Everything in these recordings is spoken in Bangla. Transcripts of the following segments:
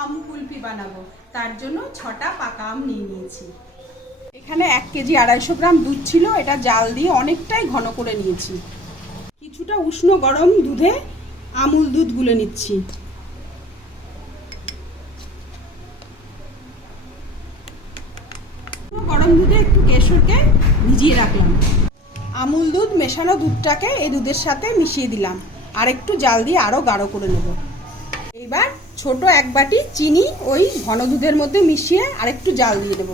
আম কুলফি বানাবো। তার জন্য 6টা পাকা আম নিয়ে নিয়েছি। এখানে 1 কেজি 250 গ্রাম দুধ ছিল, এটা জাল দিয়ে অনেকটাই ঘন করে নিয়েছি। কিছুটা উষ্ণ গরম দুধে আমুল দুধ গুলে নিচ্ছি। গরম দুধে একটু কেশরকে ভিজিয়ে রাখলাম। আমুল দুধ মেশানো দুধটাকে এই দুধের সাথে মিশিয়ে দিলাম, আর একটু জাল দিয়ে আরও গাঢ় করে নেব। এবার ছোট 1 বাটি চিনি ওই ঘন দুধের মধ্যে মিশিয়ে আরেকটু জাল দিয়ে দেব।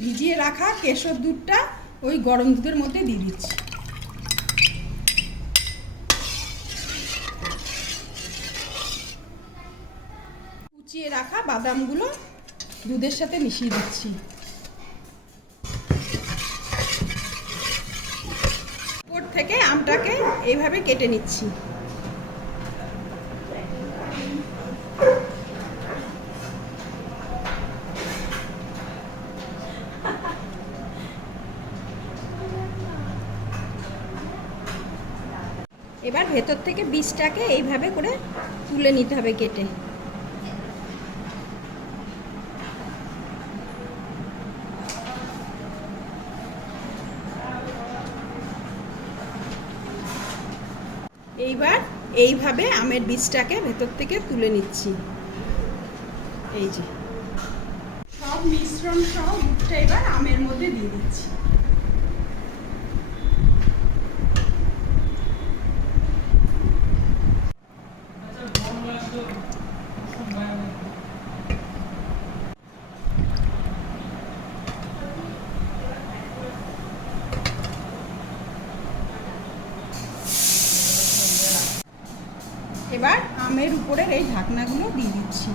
ভিজিয়ে রাখা কেশর দুধটা ওই গরম দুধের মধ্যে দিয়ে দিচ্ছি। কুচিয়ে রাখা বাদামগুলো দুধের সাথে মিশিয়ে দিচ্ছি। উপর থেকে আমটাকে এইভাবে কেটে নিচ্ছি। এবার ভেতর থেকে বীজটাকে এইভাবে করে তুলে নিতে হবে কেটে। এইবার এইভাবে আমের বীজটাকে ভেতর থেকে তুলে নিচ্ছি। এই যে সব মিশ্রণ সহ দুধটা এবার আমের মধ্যে দিয়ে দিচ্ছি। এবার আমের উপরের এই ঢাকনাগুলো দিয়ে দিচ্ছি।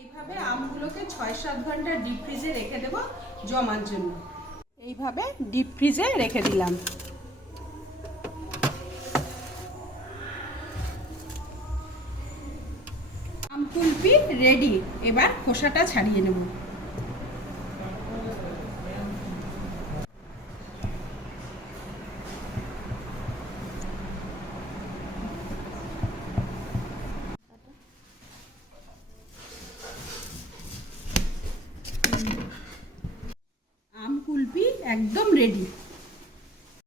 এইভাবে আমগুলোকে 6-7 ঘন্টা ডিপ ফ্রিজে রেখে দেব জমার জন্য। এইভাবে ডিপ ফ্রিজে রেখে দিলাম। আম কুলফি রেডি। এবার খোসাটা ছাড়িয়ে নেব। আম কুলফি একদম রেডি।